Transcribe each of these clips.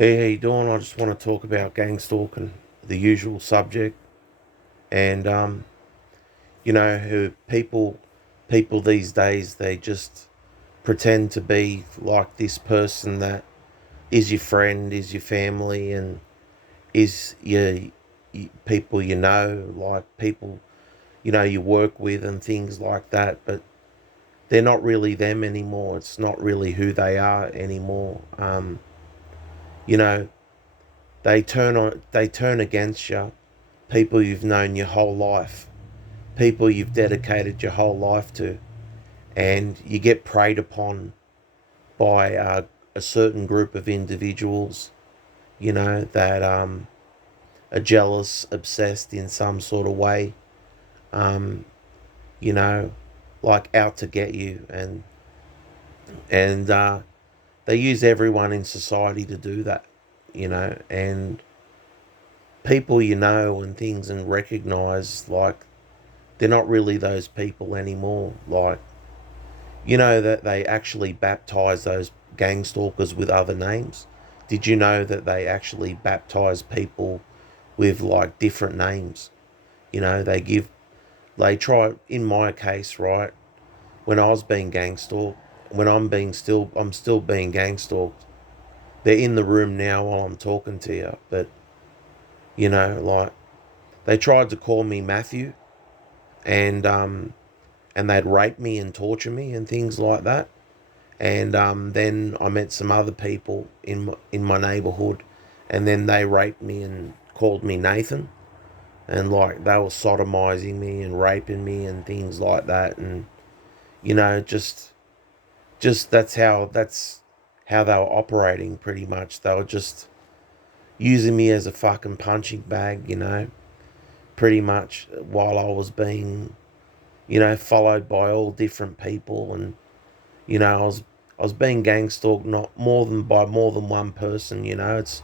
Hey, how you doing? I just want to talk about gang stalking, the usual subject, and who people these days they just pretend to be like this person that is your friend, is your family, and is people like people you work with and things like that. But they're not really them anymore. It's not really who they are anymore. You know, they turn against you, people you've known your whole life, people you've dedicated your whole life to, and you get preyed upon by a certain group of individuals, that are jealous, obsessed in some sort of way, um, you know, like out to get you, and they use everyone in society to do that, and people and things and recognize like they're not really those people anymore. Like, that they actually baptize those gang stalkers with other names? Did you know that they actually baptize people with like different names? They try, in my case, right, when I was being gang stalked, when I'm still being gang stalked. They're in the room now while I'm talking to you, but like they tried to call me Matthew, and they'd rape me and torture me and things like that. And then I met some other people in my neighborhood, and then they raped me and called me Nathan, and like they were sodomizing me and raping me and things like that, and just that's how they were operating pretty much. They were just using me as a fucking punching bag, pretty much while I was being followed by all different people. And I was being gang stalked, not more than by more than one person. It's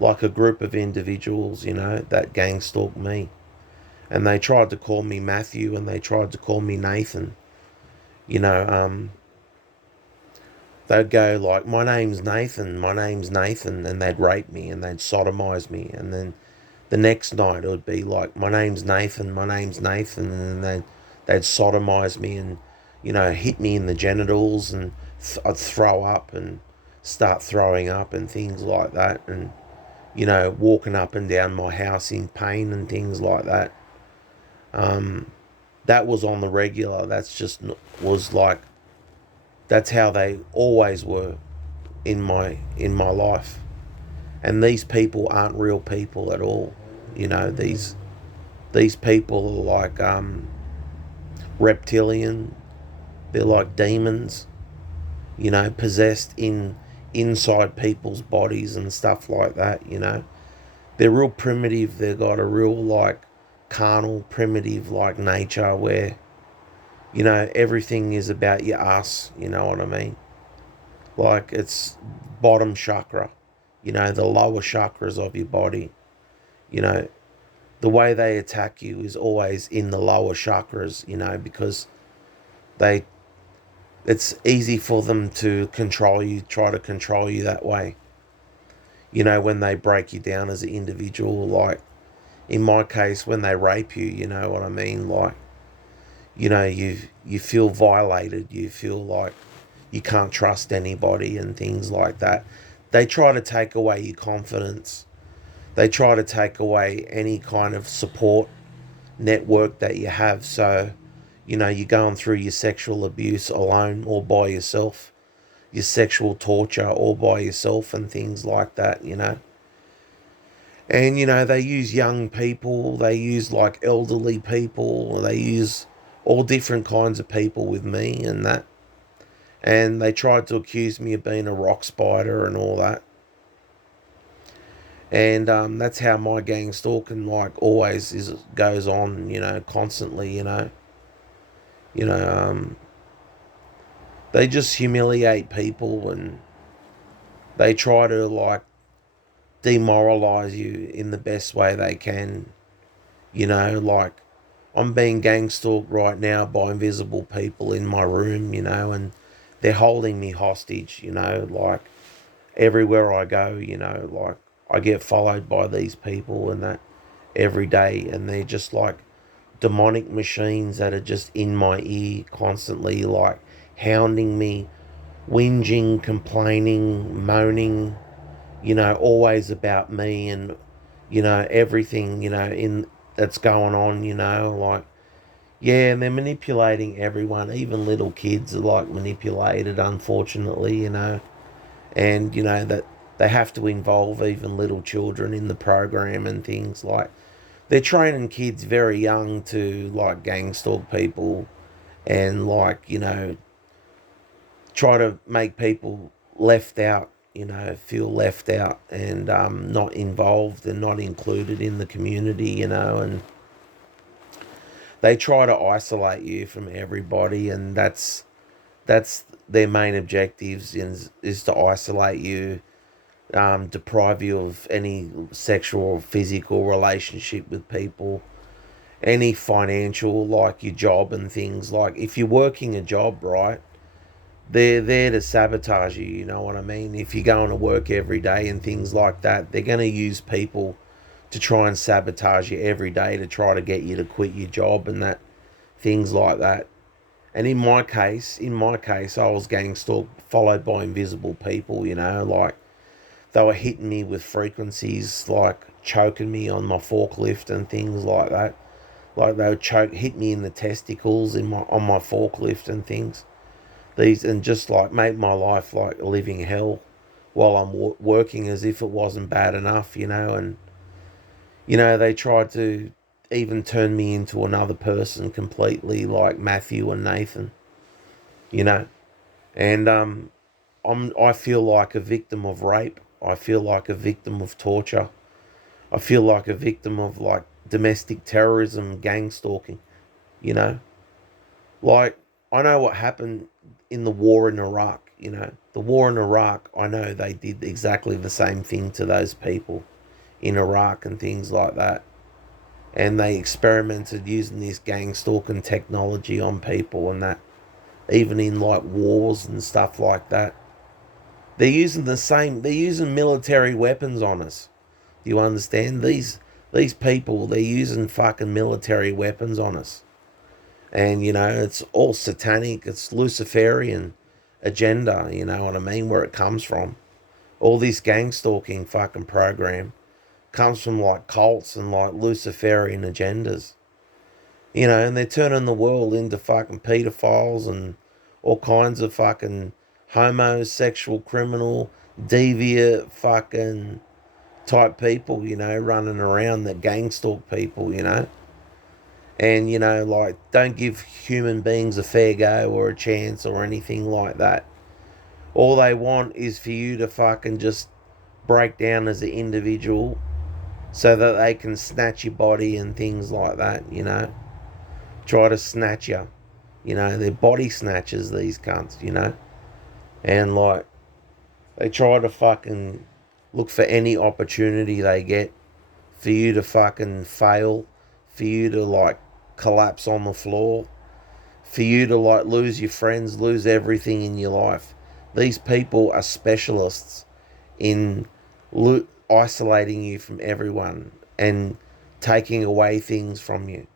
like a group of individuals, that gang stalked me, and they tried to call me Matthew, and they tried to call me Nathan. You know, um, they'd go like, my name's Nathan," and they'd rape me and they'd sodomize me, and then the next night it would be like, my name's Nathan," and then they'd sodomize me and hit me in the genitals, and I'd throw up and start throwing up and things like that, and walking up and down my house in pain and things like that. That was on the regular. That's just was like that's how they always were in my life. And these people aren't real people at all. These people are like reptilian. They're like demons, possessed inside people's bodies and stuff like that. They're real primitive. They've got a real like carnal, primitive like nature where everything is about your ass. You know what I mean? Like it's bottom chakra. The lower chakras of your body. You know the way they attack you is always in the lower chakras. Because they it's easy for them to control you, try to control you that way. When they break you down as an individual, like in my case, when they rape you, you know what I mean? Like, you feel violated, you feel like you can't trust anybody and things like that. They try to take away your confidence. They try to take away any kind of support network that you have. So, you're going through your sexual abuse alone or by yourself, your sexual torture all by yourself and things like that. And, they use young people, they use like elderly people, they use all different kinds of people with me and that. And they tried to accuse me of being a rock spider and all that. And that's how my gang stalking like always goes on, constantly. You know, they just humiliate people, and they try to like demoralize you in the best way they can. Like I'm being gang stalked right now by invisible people in my room, and they're holding me hostage, like everywhere I go, like I get followed by these people and that every day, and they're just like demonic machines that are just in my ear constantly, like hounding me, whinging, complaining, moaning, always about me and, everything, in that's going on, like, yeah, and they're manipulating everyone, even little kids are like manipulated, unfortunately, and, that they have to involve even little children in the program and things like they're training kids very young to like gang stalk people and like try to make people left out, feel left out and not involved and not included in the community, and they try to isolate you from everybody, and that's their main objectives is to isolate you, deprive you of any sexual or physical relationship with people, any financial, like your job and things. Like if you're working a job, right, they're there to sabotage you, you know what I mean? If you're going to work every day and things like that, they're going to use people to try and sabotage you every day to try to get you to quit your job and that, things like that. And in my case, I was gang stalked, followed by invisible people, like they were hitting me with frequencies, like choking me on my forklift and things like that. Like they would hit me in the testicles on my forklift and things. These and just like make my life like a living hell while I'm working, as if it wasn't bad enough, and they tried to even turn me into another person completely, like Matthew and Nathan, you know, and I feel like a victim of rape. I feel like a victim of torture. I feel like a victim of like domestic terrorism, gang stalking, you know. Like I know what happened in the war in Iraq, The war in Iraq, I know they did exactly the same thing to those people in Iraq and things like that. And they experimented using this gang stalking technology on people and that, even in like wars and stuff like that. They're using military weapons on us. Do you understand? These people, they're using fucking military weapons on us. And, it's all satanic, it's Luciferian agenda, you know what I mean, where it comes from. All this gang stalking fucking program comes from like cults and like Luciferian agendas. And they're turning the world into fucking pedophiles and all kinds of fucking homosexual, criminal, deviant fucking type people, running around that gang stalk people, and like don't give human beings a fair go or a chance or anything like that. All they want is for you to fucking just break down as an individual so that they can snatch your body and things like that, try to snatch you. They're body snatchers, these cunts, and like they try to fucking look for any opportunity they get for you to fucking fail, for you to like collapse on the floor, for you to like lose your friends, lose everything in your life. These people are specialists in isolating you from everyone and taking away things from you.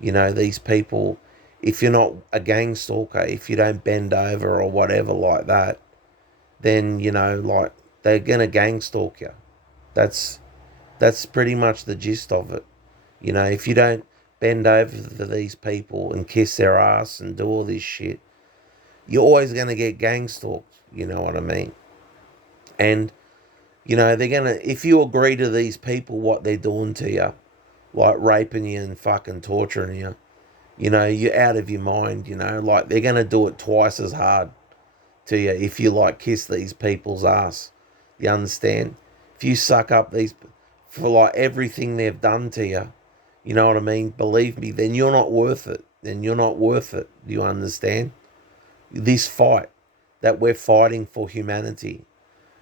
These people, if you're not a gang stalker, if you don't bend over or whatever like that, then, like they're going to gang stalk you. That's that's pretty much the gist of it. If you don't bend over to these people and kiss their ass and do all this shit, you're always going to get gang stalked. You know what I mean? And, they're going to, if you agree to these people, what they're doing to you, like raping you and fucking torturing you, you're out of your mind, like they're going to do it twice as hard to you if you like kiss these people's ass. You understand? If you suck up these for like everything they've done to you, you know what I mean? Believe me, then you're not worth it. Then you're not worth it. Do you understand? This fight that we're fighting for humanity.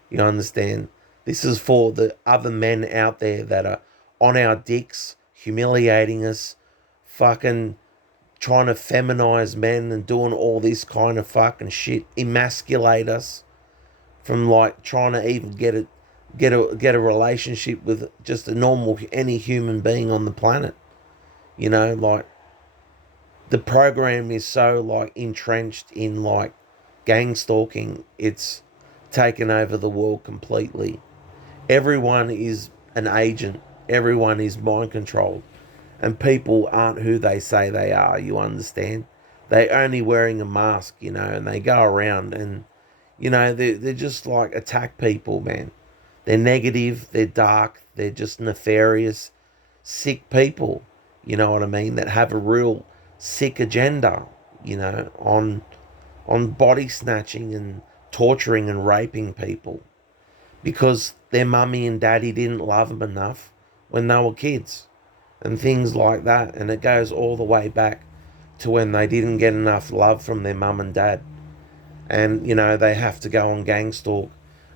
You understand? This is for the other men out there that are on our dicks, humiliating us, fucking trying to feminize men and doing all this kind of fucking shit, emasculate us from like trying to even get a relationship with just a normal any human being on the planet. Like the program is so like entrenched in like gang stalking, it's taken over the world completely. Everyone is an agent, everyone is mind controlled, and people aren't who they say they are, you understand? They're only wearing a mask, and they go around and, they're just like attack people, man. They're negative, they're dark, they're just nefarious, sick people, you know what I mean, that have a real sick agenda, on body snatching and torturing and raping people because their mummy and daddy didn't love them enough when they were kids and things like that. And it goes all the way back to when they didn't get enough love from their mum and dad. And, they have to go and gang stalk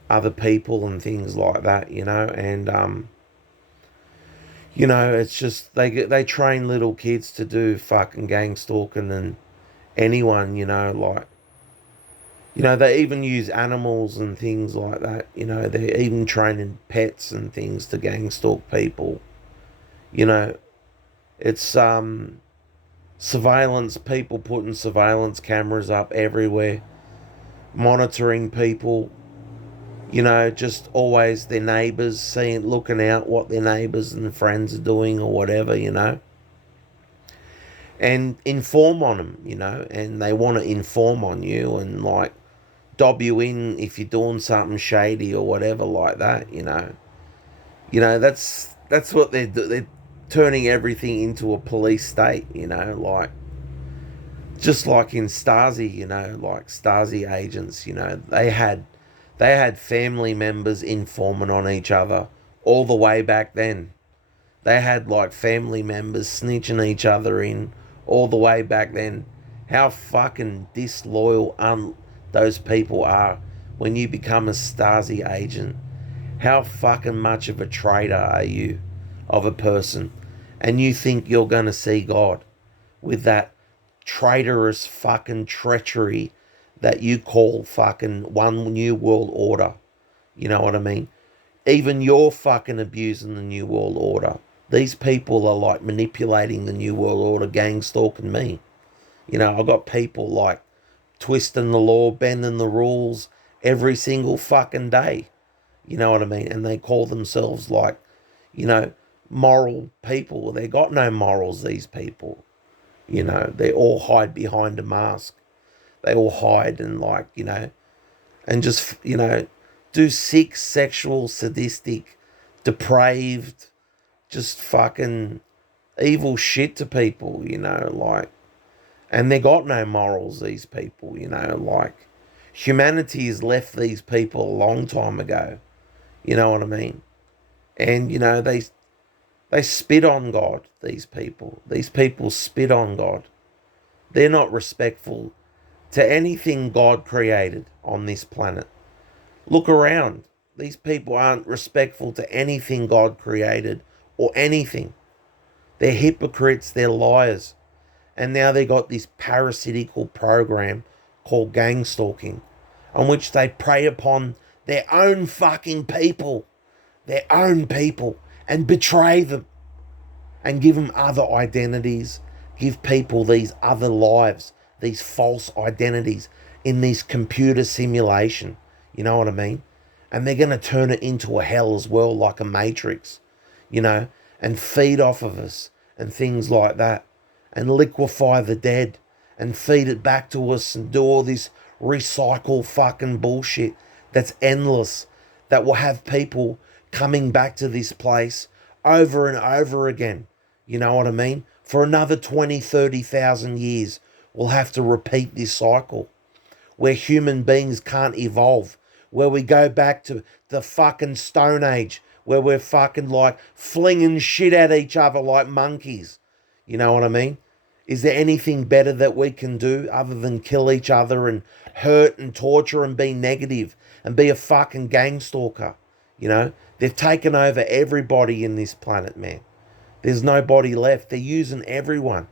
other people and things like that, and, it's just they train little kids to do fucking gang stalking and anyone, like, they even use animals and things like that. They're even training pets and things to gang stalk people. You know, it's surveillance, people putting surveillance cameras up everywhere, monitoring people, just always their neighbours, looking out what their neighbours and friends are doing or whatever, and inform on them, and they want to inform on you and like dob you in if you're doing something shady or whatever like that, that's what they're turning everything into a police state, like just like in Stasi, like Stasi agents, they had family members informing on each other all the way back then. They had like family members snitching each other in all the way back then. How fucking disloyal those people are when you become a Stasi agent. How fucking much of a traitor are you of a person? And you think you're going to see God with that traitorous fucking treachery that you call fucking one new world order. You know what I mean? Even you're fucking abusing the new world order. These people are like manipulating the new world order, gang stalking me. I've got people like twisting the law, bending the rules every single fucking day. You know what I mean? And they call themselves like, moral people. They got no morals, these people. They all hide behind a mask. They all hide and like, and just, do sick, sexual, sadistic, depraved, just fucking evil shit to people, like, and they got no morals, these people, like, humanity has left these people a long time ago, you know what I mean? And, they spit on God, these people. These people spit on God. They're not respectful to anything God created on this planet. Look around. These people aren't respectful to anything God created or anything. They're hypocrites, they're liars. And now they got this parasitical program called gang stalking, on which they prey upon their own fucking people, and betray them and give them other identities, give people these other lives, these false identities in this computer simulation. You know what I mean? And they're going to turn it into a hell as well, like a matrix, and feed off of us and things like that, and liquefy the dead and feed it back to us and do all this recycle fucking bullshit that's endless, that will have people coming back to this place over and over again. You know what I mean? For another 20, 30,000 years, we'll have to repeat this cycle where human beings can't evolve, where we go back to the fucking Stone Age, where we're fucking like flinging shit at each other like monkeys. You know what I mean? Is there anything better that we can do other than kill each other and hurt and torture and be negative and be a fucking gang stalker? They've taken over everybody in this planet, man. There's nobody left. They're using everyone.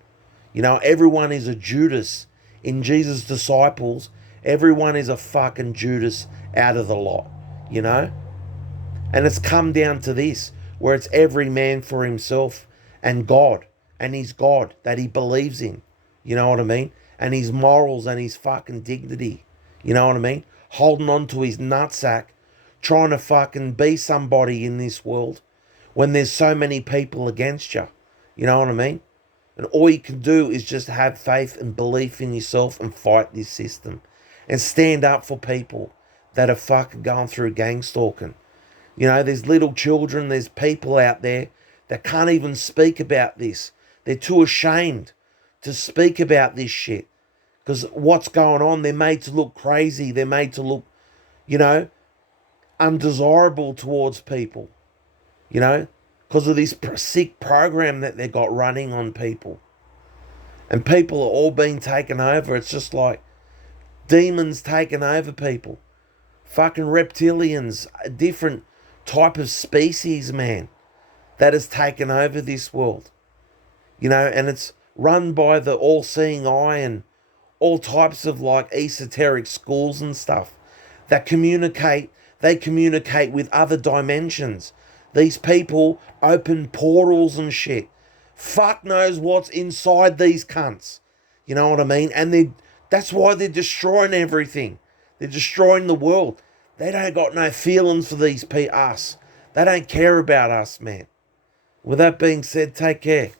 Everyone is a Judas in Jesus' disciples. Everyone is a fucking Judas out of the lot, you know? And it's come down to this, where it's every man for himself and God, and his God that he believes in. You know what I mean? And his morals and his fucking dignity. You know what I mean? Holding on to his nutsack, trying to fucking be somebody in this world when there's so many people against you. You know what I mean? And all you can do is just have faith and belief in yourself and fight this system. And stand up for people that are fucking going through gang stalking. You know, there's little children, there's people out there that can't even speak about this. They're too ashamed to speak about this shit. Because what's going on, they're made to look crazy. They're made to look, you know, undesirable towards people. You know, because of this sick program that they got running on people. And people are all being taken over. It's just like demons taking over people. Fucking reptilians, a different type of species, man, that has taken over this world. You know, and it's run by the all-seeing eye and all types of like esoteric schools and stuff that communicate. They communicate with other dimensions. These people open portals and shit. Fuck knows what's inside these cunts. You know what I mean? And that's why they're destroying everything. They're destroying the world. They don't got no feelings for us. They don't care about us, man. With that being said, take care.